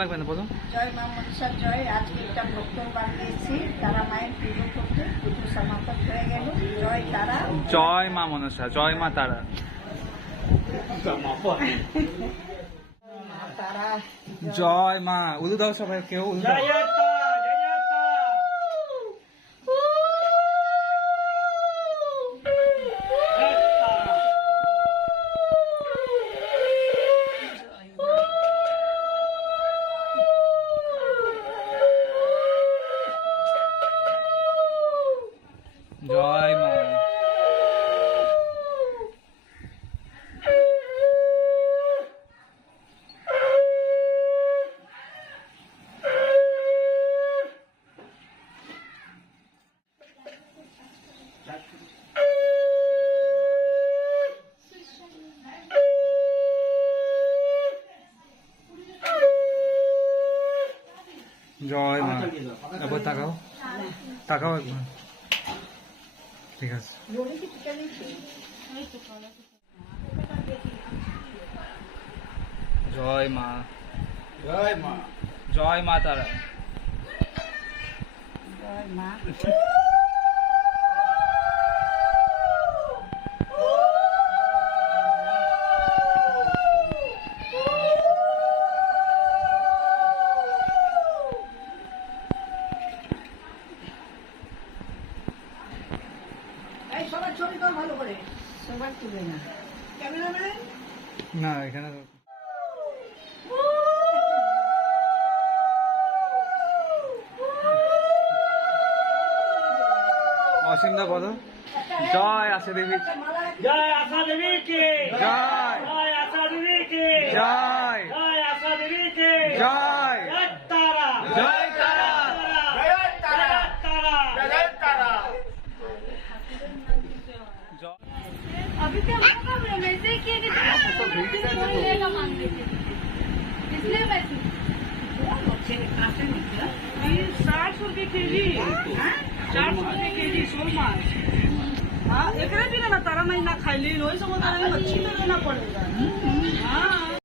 লাগবে না প্রথম জয় মা মনসার জয়। আজকে একটা বানিয়েছি তারা মায়ের পুজো করতে পুজো সমাপন হয়ে গেল। জয় তারা। জয় মা মনসা জয় মা তারা। মা তারা। জয় মা উলু দাও সবাই কেউ উলু দাও। জয় মা। এবার তাকাও। তাকাও একবার। ঠিক আছে। জয় মা। জয় মা। জয় মা তারা। জয় মা। ছবি কর ভালো করে। সবার তুলে না? এখানে অসীম দা বলো। জয় আশা দেবী। জয় আশা দেবী কে? জয়। জয় আশা দেবী কে? জয়। জয় আশা দেবী কে? জয়। জয় জয় তারা। জয়। साठ सौ रुपये के जी चार सौ रुपये के जी सौ मास हाँ एकरे भी ना तारा महीना खाई ली वही सब तारा मच्छी में लेना पड़ेगा हाँ